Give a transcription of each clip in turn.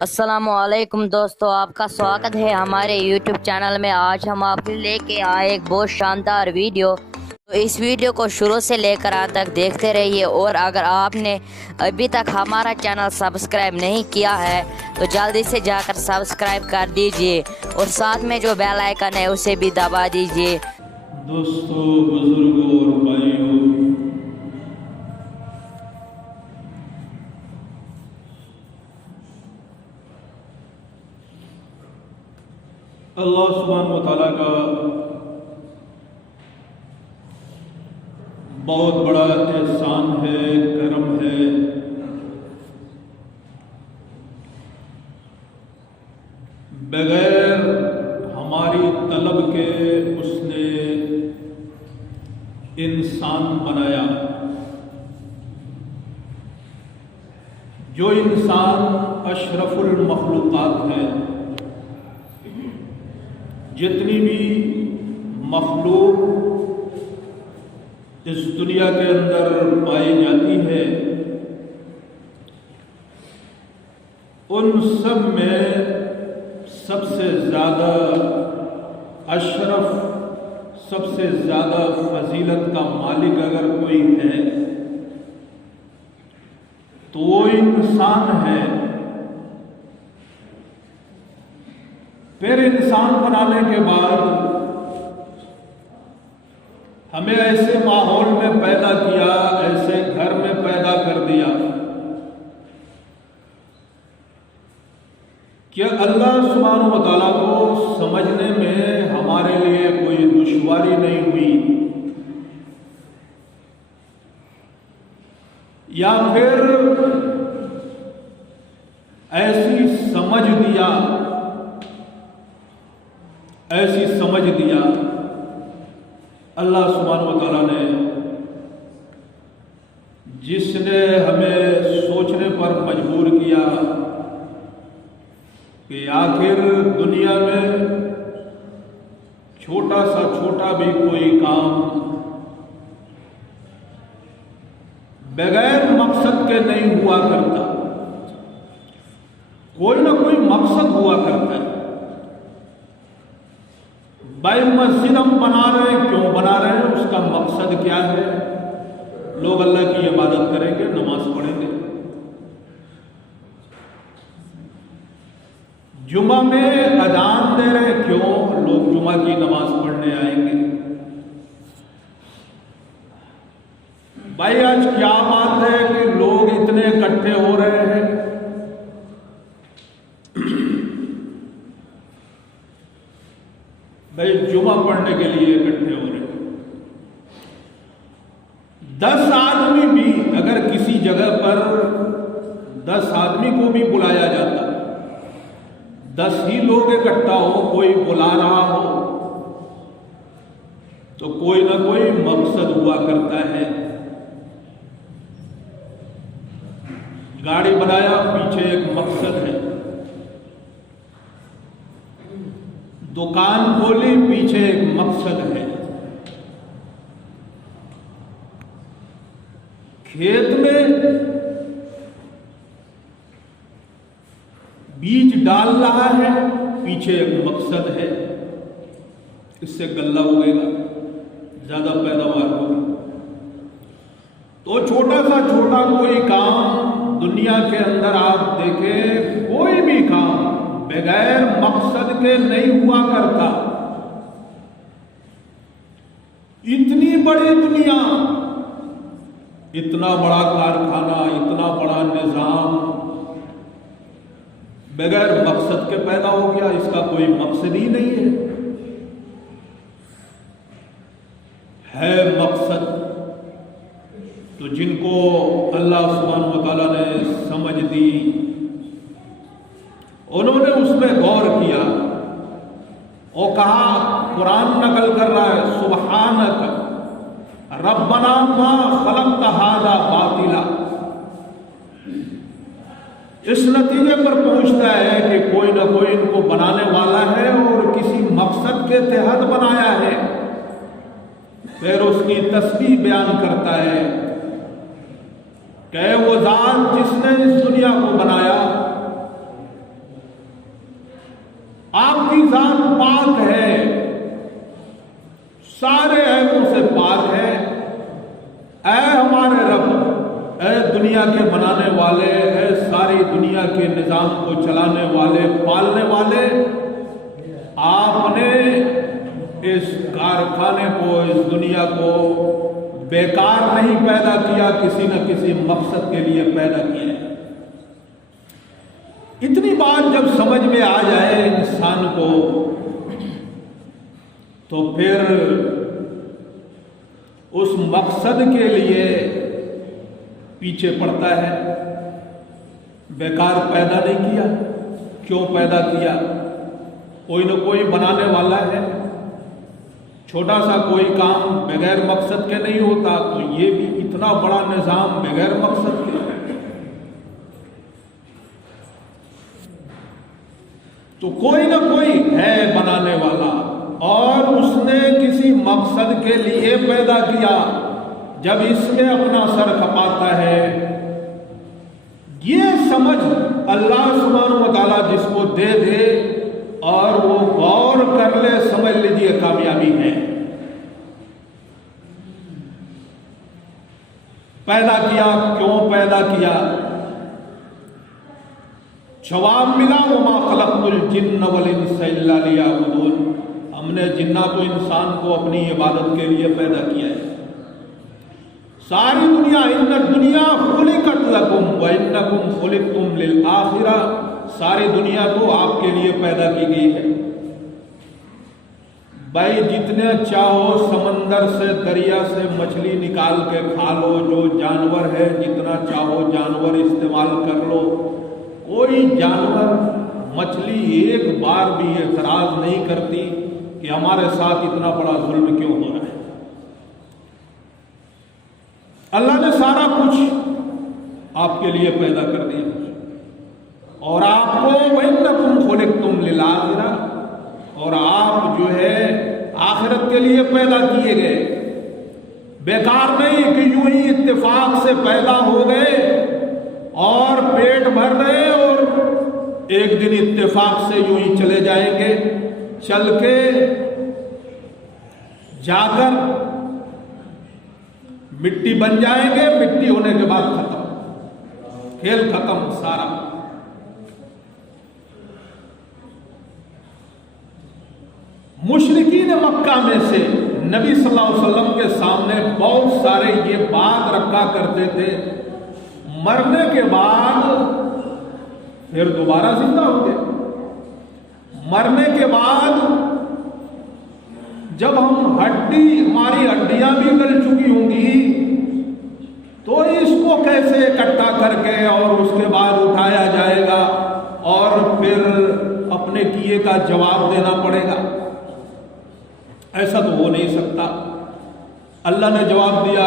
अस्सलामुअलैकुम दोस्तों, आपका स्वागत है हमारे YouTube चैनल में। आज हम आपके लेके आए एक बहुत शानदार वीडियो। तो इस वीडियो को शुरू से लेकर आखिर तक देखते रहिए। और अगर आपने अभी तक हमारा चैनल सब्सक्राइब नहीं किया है तो जल्दी से जाकर सब्सक्राइब कर दीजिए और साथ में जो बेल आइकन है उसे भी दबा दीजिए। दोस्तों, बुजुर्गों और भाइयों, अल्लाह सुब्हानहू व तआला का बहुत बड़ा एहसान है, करम है। बगैर हमारी तलब के उसने इंसान बनाया। जो इंसान अशरफुल मखलूक़ात है। जितनी भी मखलूक इस दुनिया के अंदर पाई जाती है, उन सब में सबसे ज़्यादा अशरफ, सबसे ज़्यादा फजीलत का मालिक अगर कोई है तो वो इंसान है। फिर इंसान बनाने के बाद हमें ऐसे माहौल में पैदा किया, ऐसे घर में पैदा कर दिया कि अल्लाह सुब्हानहू व तआला को समझने में हमारे लिए कोई दुश्वारी नहीं हुई, या फिर ऐसी समझ दिया अल्लाह सुब्हानहू व तआला ने, जिसने हमें सोचने पर मजबूर किया कि आखिर दुनिया में छोटा सा छोटा भी कोई काम बगैर मकसद के नहीं हुआ करता। कोई ना कोई मकसद हुआ करता है। भाई मस्जिद हम बना रहे हैं, क्यों बना रहे हैं, उसका मकसद क्या है? लोग अल्लाह की इबादत करेंगे, नमाज पढ़ेंगे। जुमा में अजान दे रहे हैं, क्यों? लोग जुमा की नमाज पढ़ने आएंगे। भाई आज क्या बात है कि लोग इतने इकट्ठे हो रहे हैं? भाई जुमा पढ़ने के लिए इकट्ठे हो रहे हैं। 10 आदमी भी अगर किसी जगह पर 10 आदमी को भी बुलाया जाता, 10 ही लोग इकट्ठा हो, कोई बुला रहा हो तो कोई ना कोई मकसद हुआ करता है। गाड़ी बनाया, पीछे एक मकसद है। दुकान खोली, पीछे एक मकसद है। खेत में बीज डाल रहा है, पीछे एक मकसद है। इससे गल्ला उगेगा, ज्यादा पैदावार होगी। तो छोटा सा छोटा कोई काम दुनिया के अंदर आप देखें, कोई भी काम बगैर मकसद के नहीं हुआ करता। इतनी बड़ी दुनिया, इतना बड़ा कारखाना, इतना बड़ा निजाम बगैर मकसद के पैदा हो गया। इसका कोई मकसद ही नहीं है मकसद। तो जिनको अल्लाह सुब्हानहू व तआला ने समझ दी, उन्होंने उसमें गौर किया और कहा, कुरान नकल कर रहा है, सुब्हानक रब्बना मा खलक़्त हाज़ा बातिला। इस नतीजे पर पहुंचता है कि कोई ना कोई इनको बनाने वाला है और किसी मकसद के तहत बनाया है। फिर उसकी तस्बीह बयान करता है कि वो ज़ात जिसने इस दुनिया को बनाया आपकी जात पाक है, सारे ऐबों से पाक है। ऐ हमारे रब, ऐ दुनिया के बनाने वाले, ऐ सारी दुनिया के निजाम को चलाने वाले, पालने वाले, आपने इस कारखाने को, इस दुनिया को बेकार नहीं पैदा किया, किसी न किसी मकसद के लिए पैदा किया है। इतनी बात जब समझ में आ जाए इंसान को, तो फिर उस मकसद के लिए पीछे पड़ता है। बेकार पैदा नहीं किया, क्यों पैदा किया? कोई न कोई बनाने वाला है। छोटा सा कोई काम बगैर मकसद के नहीं होता, तो ये भी इतना बड़ा निजाम बगैर मकसद के। तो कोई ना कोई है बनाने वाला, और उसने किसी मकसद के लिए पैदा किया। जब इसमें अपना सर खपाता है, ये समझ अल्लाह सुब्हानहू व तआला जिसको दे दे और वो गौर कर ले, समझ लीजिए कामयाबी है। पैदा किया, क्यों पैदा किया? जवाब मिला, वमा खलक़तुल जिन्न वल इंसा इल्ला लियअबुदून। हमने जिन्नात व इंसान को अपनी इबादत के लिए पैदा किया है। सारी दुनिया, इन्ना दुनिया खुलिकत लकुम व इन्नकुम खुलिकतुम लिल आखिरा, सारी दुनिया तो आपके लिए पैदा की गई है। भाई जितने चाहो समंदर से, दरिया से मछली निकाल के खा लो, जो जानवर है जितना चाहो जानवर इस्तेमाल कर लो। कोई जानवर, मछली एक बार भी एतराज नहीं करती कि हमारे साथ इतना बड़ा जुल्म क्यों हो रहा है। अल्लाह ने सारा कुछ आपके लिए पैदा कर दिया, और आपको वइन्नकुम खुलिकतुम लिल आखिरा, और आप जो है आखिरत के लिए पैदा किए गए। बेकार नहीं कि यूं ही इत्तेफाक से पैदा हो गए और पेट भर रहे और एक दिन इत्तेफाक से यूं ही चले जाएंगे। चल के जाकर मिट्टी बन जाएंगे, मिट्टी होने के बाद खत्म, खेल खत्म सारा। मुशरिकीन मक्का में से नबी सल्लल्लाहु अलैहि वसल्लम के सामने बहुत सारे ये बात रखा करते थे, मरने के बाद फिर दोबारा जिंदा होंगे। मरने के बाद जब हम हमारी हड्डियां भी गल चुकी होंगी, तो इसको कैसे इकट्ठा करके और उसके बाद उठाया जाएगा और फिर अपने किए का जवाब देना पड़ेगा। ऐसा तो हो नहीं सकता। अल्लाह ने जवाब दिया,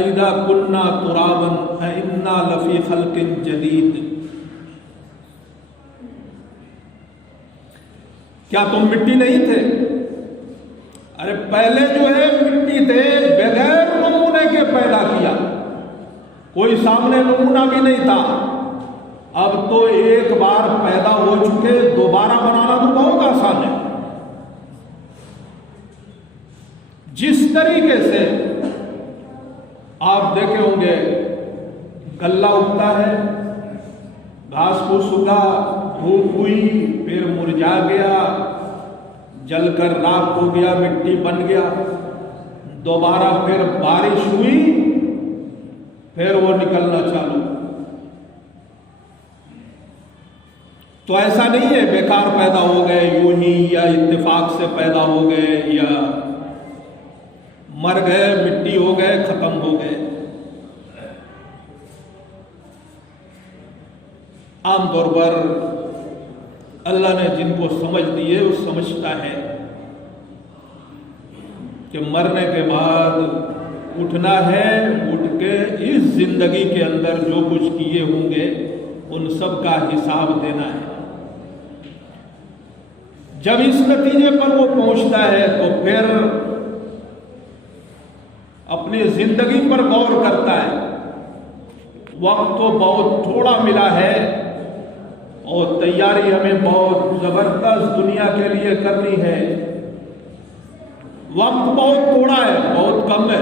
ऐदा कुन्ना तुराबन इन्ना लफी खल्किन जदीद। क्या तुम मिट्टी नहीं थे? अरे पहले जो है मिट्टी थे, बगैर नमूने के पैदा किया, कोई सामने नमूना भी नहीं था। अब तो एक बार पैदा हो चुके, दोबारा बनाना तो बहुत आसान है। जिस तरीके से आप देखे होंगे, गल्ला उगता है, घास फूस उगा, धूप हुई, फिर मुरझा गया, जलकर राख हो गया, मिट्टी बन गया, दोबारा फिर बारिश हुई, फिर वो निकलना चालू। तो ऐसा नहीं है बेकार पैदा हो गए यूं ही, या इत्तेफाक से पैदा हो गए, या मर गए, मिट्टी हो गए, खत्म हो गए। आमतौर पर अल्लाह ने जिनको समझ दी है वो समझता है कि मरने के बाद उठना है, उठ के इस जिंदगी के अंदर जो कुछ किए होंगे उन सब का हिसाब देना है। जब इस नतीजे पर वो पहुंचता है तो फिर अपनी जिंदगी पर गौर करता है। वक्त तो बहुत थोड़ा मिला है और तैयारी हमें बहुत जबरदस्त दुनिया के लिए करनी है। वक्त बहुत थोड़ा है, बहुत कम है।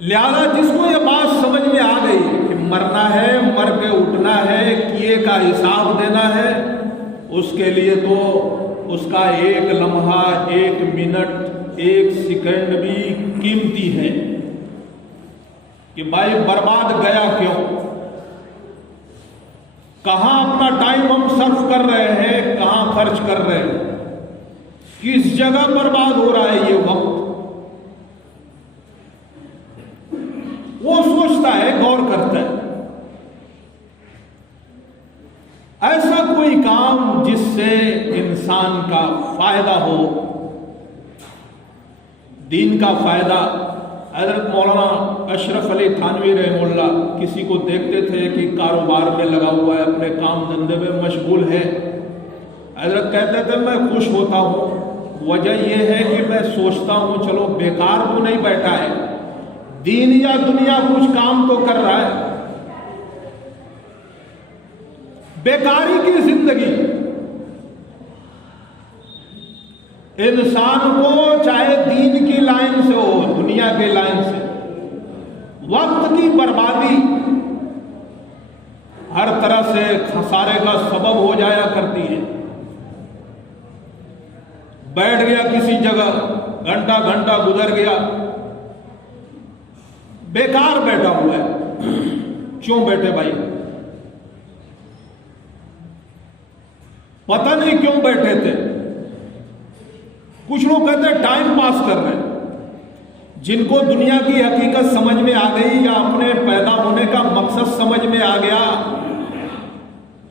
लिहाजा जिसको ये बात समझ में आ गई कि मरना है, मर के उठना है, किए का हिसाब देना है, उसके लिए तो उसका एक लम्हा, एक मिनट, एक सेकंड भी कीमती है कि भाई बर्बाद गया क्यों, कहां अपना टाइम हम सर्व कर रहे हैं, कहां खर्च कर रहे हैं, किस जगह बर्बाद हो रहा है ये वक्त। वो सोचता है, गौर करता है। ऐसा कोई काम जिससे इंसान का फायदा हो, दीन का फायदा। हजरत मौलाना अशरफ अली थानवी रहमुल्लाह किसी को देखते थे कि कारोबार में लगा हुआ है, अपने काम धंधे में मशगूल है। हजरत कहते थे मैं खुश होता हूं, वजह यह है कि मैं सोचता हूं चलो बेकार तो नहीं बैठा है, दीन या दुनिया कुछ काम तो कर रहा है। बेकारी की जिंदगी इंसान को चाहे दीन की लाइन से हो, दुनिया की लाइन से, वक्त की बर्बादी हर तरह से खसारे का सबब हो जाया करती है। बैठ गया किसी जगह, घंटा घंटा गुजर गया, बेकार बैठा हुआ है। क्यों बैठे भाई? पता नहीं क्यों बैठे थे। कुछ लोग कहते हैं टाइम पास कर रहे हैं। जिनको दुनिया की हकीकत समझ में आ गई या अपने पैदा होने का मकसद समझ में आ गया,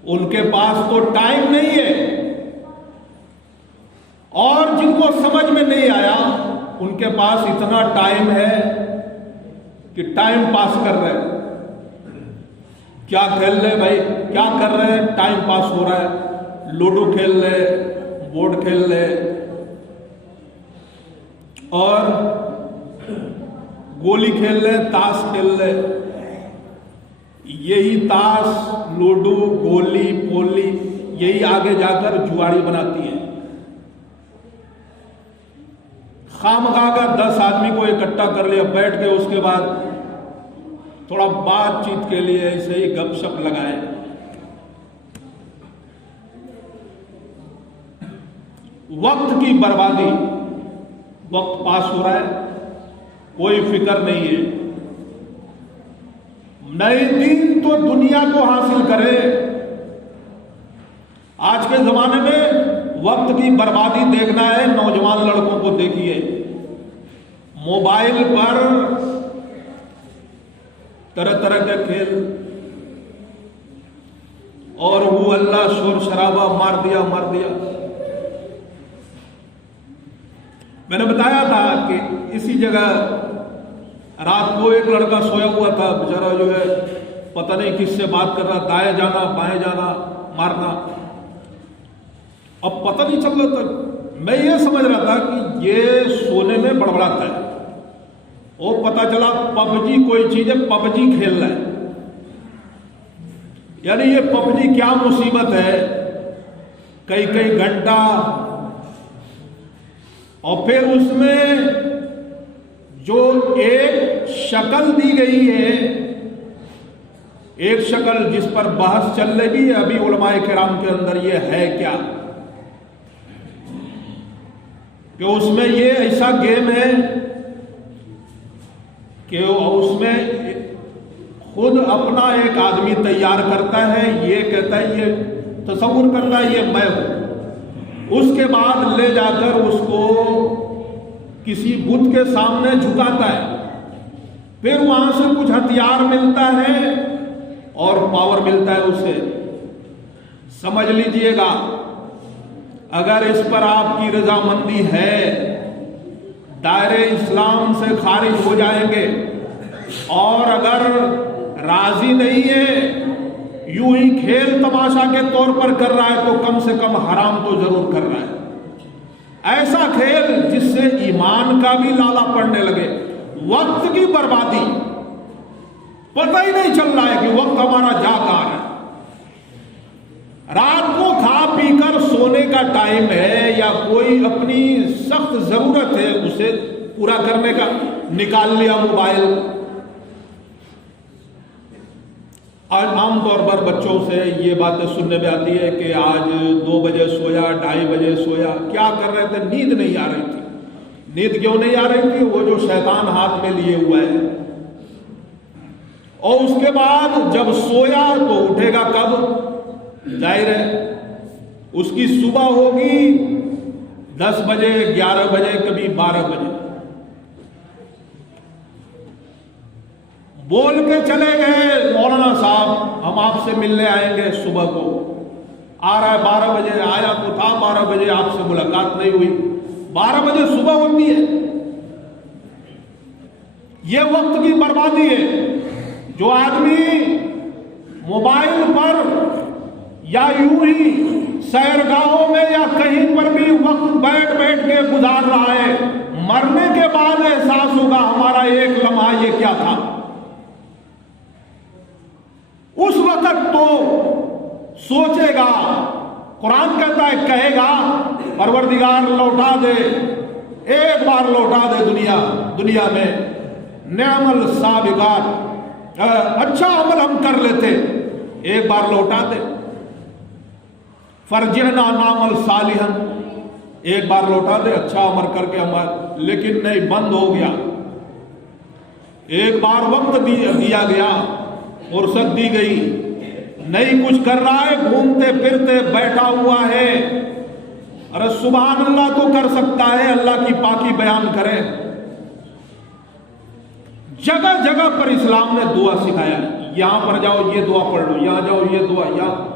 उनके पास तो टाइम नहीं है। और जिनको समझ में नहीं आया, उनके पास इतना टाइम है कि टाइम पास कर रहे हैं। क्या खेल रहे भाई, क्या कर रहे हैं? टाइम पास हो रहा है। लूडो खेल रहे, बोर्ड खेल रहे, और गोली खेल रहे, ताश खेल रहे। यही ताश, लूडो, गोली, पोली यही आगे जाकर जुआरी बनाती है। खामखा का 10 आदमी को इकट्ठा कर लिया, बैठ के उसके बाद थोड़ा बातचीत के लिए ऐसे ही गपशप लगाए। वक्त की बर्बादी, वक्त पास हो रहा है, कोई फिक्र नहीं है। नए दिन तो दुनिया को हासिल करे। आज के जमाने में वक्त की बर्बादी देखना है, नौजवान लड़कों को देखिए, मोबाइल पर तरह तरह के खेल, और वो अल्लाह शोर शराबा, मार दिया मार दिया। मैंने बताया था कि इसी जगह रात को एक लड़का सोया हुआ था, बेचारा जो है पता नहीं किससे बात कर रहा, दाएं जाना बाएं जाना, मारना। अब पता नहीं चल रहा था। मैं ये समझ रहा था कि ये सोने में बड़बड़ाता है। वो पता चला पबजी कोई चीज है, पबजी खेल रहा है। यानी ये पबजी क्या मुसीबत है, कई कई घंटा, और फिर उसमें जो एक शक्ल दी गई है, एक शक्ल जिस पर बहस चल रही है अभी उलमाए किराम के अंदर, ये है क्या कि उसमें ये ऐसा गेम है कि उसमें खुद अपना एक आदमी तैयार करता है, ये कहता है, ये तसव्वुर करता है ये मैं हूं, उसके बाद ले जाकर उसको किसी बुत के सामने झुकाता है, फिर वहां से कुछ हथियार मिलता है और पावर मिलता है उसे। समझ लीजिएगा, अगर इस पर आपकी रजामंदी है, दायरे इस्लाम से खारिज हो जाएंगे। और अगर राजी नहीं है, यूं ही खेल तमाशा के तौर पर कर रहा है, तो कम से कम हराम तो जरूर कर रहा है। ऐसा खेल जिससे ईमान का भी लाला पड़ने लगे। वक्त की बर्बादी, पता ही नहीं चल रहा है कि वक्त हमारा जा कहां है। रात को खा पीकर सोने का टाइम है या कोई अपनी सख्त जरूरत है उसे पूरा करने का, निकाल लिया मोबाइल। आज आमतौर पर बच्चों से ये बातें सुनने में आती है कि आज 2 बजे सोया, 2:30 बजे सोया। क्या कर रहे थे? नींद नहीं आ रही थी। नींद क्यों नहीं आ रही थी? वो जो शैतान हाथ में लिए हुआ है। और उसके बाद जब सोया तो उठेगा कब? जाहिर है उसकी सुबह होगी 10 बजे, 11 बजे, कभी 12 बजे। बोल के चले गए मौलाना साहब हम आपसे मिलने आएंगे सुबह को। आ रहा है 12 बजे, आया तो था 12 बजे, आपसे मुलाकात नहीं हुई। 12 बजे सुबह होती है। यह वक्त की बर्बादी है। जो आदमी मोबाइल पर या यूं ही सैरगाहों में या कहीं पर भी वक्त बैठ बैठ के गुजार रहा है, मरने के बाद एहसास होगा हमारा एक लम्हा ये क्या था। उस वक्त तो सोचेगा, कुरान कहता है, कहेगा परवरदिगार लौटा दे, एक बार लौटा दे दुनिया में नेमल साबिगात, अच्छा अमल हम कर लेते, एक बार लौटा दे। फरजना नामल सालिहन, एक बार लौटा दे अच्छा अमल करके अमल। लेकिन नहीं, बंद हो गया। एक बार वक्त दिया गया, फुर्सत दी गई, नहीं कुछ कर रहा है, घूमते फिरते बैठा हुआ है। अरे सुभान अल्लाह तो कर सकता है, अल्लाह की पाकी बयान करे। जगह जगह पर इस्लाम ने दुआ सिखाया, यहां पर जाओ ये दुआ पढ़ लो, यहां जाओ ये दुआ,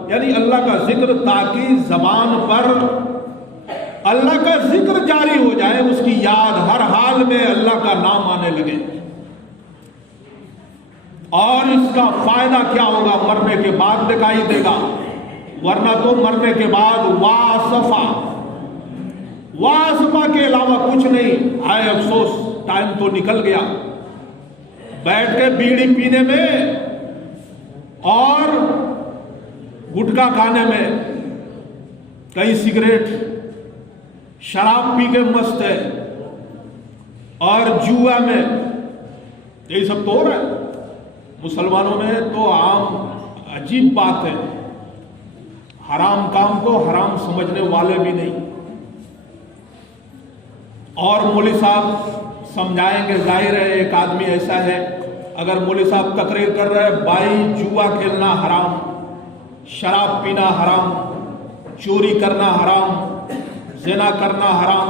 यानी अल्लाह का जिक्र, ताकि जबान पर अल्लाह का जिक्र जारी हो जाए, उसकी याद हर हाल में अल्लाह का नाम आने लगे। और इसका फायदा क्या होगा? मरने के बाद दिखाई देगा, वरना तो मरने के बाद वासफा के अलावा कुछ नहीं। आए अफसोस, टाइम तो निकल गया। बैठ के बीड़ी पीने में और गुटखा खाने में, कहीं सिगरेट, शराब पी के मस्त है, और जुआ में, यही सब तो हो रहा है। मुसलमानों में तो आम अजीब बात है, हराम काम को हराम समझने वाले भी नहीं। और मौलवी साहब समझाएंगे, जाहिर है एक आदमी ऐसा है, अगर मौलवी साहब तकरीर कर रहे हैं, भाई जुआ खेलना हराम, शराब पीना हराम, चोरी करना हराम, ज़िना करना हराम,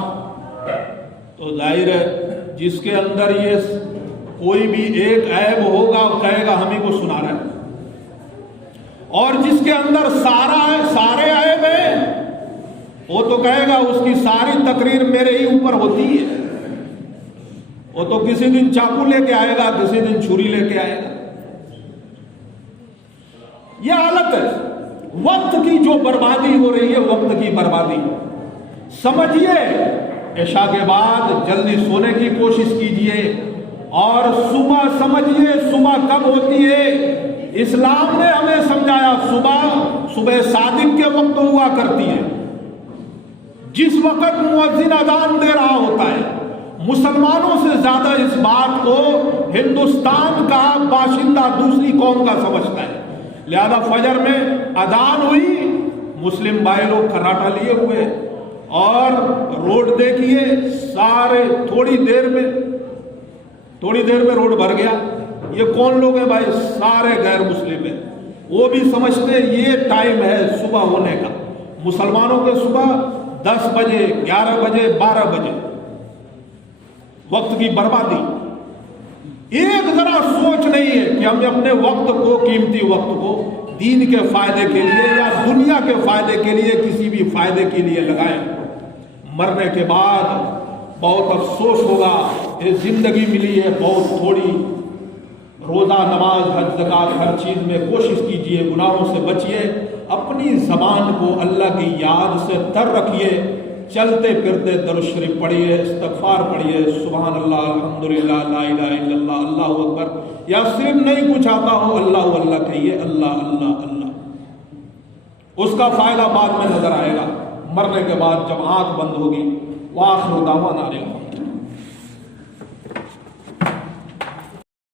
तो जाहिर है जिसके अंदर ये कोई भी एक ऐब होगा कहेगा हम ही को सुना रहा है, और जिसके अंदर सारे ऐब है वो तो कहेगा उसकी सारी तकरीर मेरे ही ऊपर होती है। वो तो किसी दिन चाकू लेके आएगा, किसी दिन छुरी लेके आएगा। यह हालत है। वक्त की जो बर्बादी हो रही है, वक्त की बर्बादी समझिए। इशा के बाद जल्दी सोने की कोशिश कीजिए, और सुबह समझिए सुबह कब होती है। इस्लाम ने हमें समझाया सुबह सादिक के वक्त हुआ करती है, जिस वक्त मुअज्जिन अजान दे रहा होता है। मुसलमानों से ज्यादा इस बात को हिंदुस्तान का बाशिंदा दूसरी कौम का समझता है। लिहाजा फजर में अजान हुई, मुस्लिम भाई लोग खर्राटा लिए हुए, और रोड देखिए सारे थोड़ी देर में रोड भर गया। ये कौन लोग हैं भाई? सारे गैर मुस्लिम हैं। वो भी समझते ये टाइम है सुबह होने का। मुसलमानों के सुबह 10 बजे, 11 बजे, 12 बजे, वक्त की बर्बादी। एक जरा सोच नहीं है कि हम अपने वक्त को, कीमती वक्त को दीन के फायदे के लिए या दुनिया के फायदे के लिए, किसी भी फायदे के लिए लगाएं। मरने के बाद बहुत अफसोस होगा, ये जिंदगी मिली है बहुत थोड़ी। रोजा, नमाज, हज, ज़कात, हर चीज में कोशिश कीजिए, गुनाहों से बचिए, अपनी जबान को अल्लाह की याद से तर रखिए, चलते फिरते दरूद शरीफ पढ़िए, इस्तगफार पढ़िए, सुभान अल्लाह, अल्हम्दुलिल्लाह, ला इलाहा इल्लल्लाह, अल्लाहु अकबर, या सिर्फ नहीं कुछ आता हो अल्लाह अल्लाह कहिए, अल्लाह अल्लाह अल्लाह। उसका फायदा बाद में नजर आएगा, मरने के बाद जब आंख बंद होगी। वाखिर दावाना।